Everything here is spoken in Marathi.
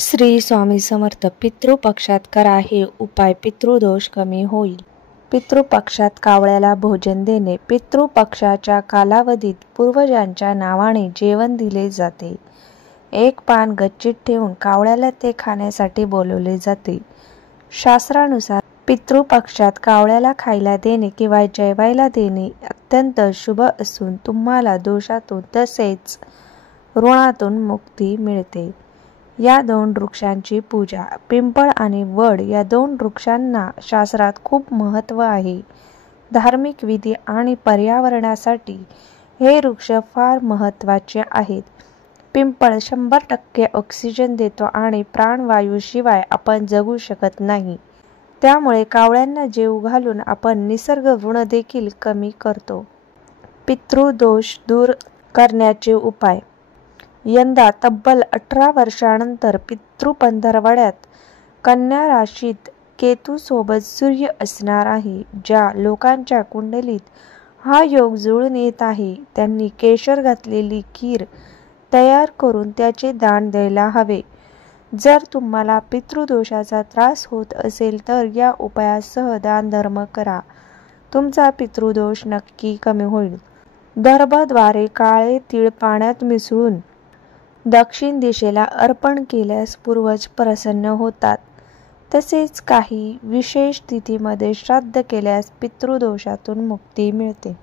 श्री स्वामी समर्थ. पितृपक्षात करा हे उपाय, पितृदोष कमी होईल. पितृपक्षात कावळ्याला भोजन देणे. पितृपक्षाच्या कालावधीत पूर्वजांच्या नावाने जेवण दिले जाते. एक पान गच्चीत ठेवून कावळ्याला ते खाण्यासाठी बोलवले जाते. शास्त्रानुसार पितृपक्षात कावळ्याला खायला देणे किंवा जेवायला देणे अत्यंत शुभ असून तुम्हाला दोषातून तसेच ऋणातून मुक्ती मिळते. या दोन वृक्षांची पूजा. पिंपळ आणि वड या दोन वृक्षांना शास्त्रात खूप महत्त्व आहे. धार्मिक विधी आणि पर्यावरणासाठी हे वृक्ष फार महत्त्वाचे आहेत. पिंपळ 100% ऑक्सिजन देतो आणि प्राणवायूशिवाय आपण जगू शकत नाही. त्यामुळे कावळ्यांना जेवू घालून आपण निसर्ग ऋण देखील कमी करतो. पितृदोष दूर करण्याचे उपाय. यंदा तब्बल 18 वर्षांनंतर पितृपंधरवड्यात कन्या राशीत केतूसोबत सूर्य असणार आहे. ज्या लोकांच्या कुंडलीत हा योग जुळून येत आहे त्यांनी केशर घातलेली खीर तयार करून त्याचे दान द्यायला हवे. जर तुम्हाला पितृदोषाचा त्रास होत असेल तर या उपायासह दानधर्म करा. तुमचा पितृदोष नक्की कमी होईल. दर्भद्वारे काळे तीळ पाण्यात मिसळून दक्षिण दिशेला अर्पण केल्यास पूर्वज प्रसन्न होतात. तसेच काही विशेष तिथीमध्ये श्राद्ध केल्यास पितृदोषातून मुक्ती मिळते.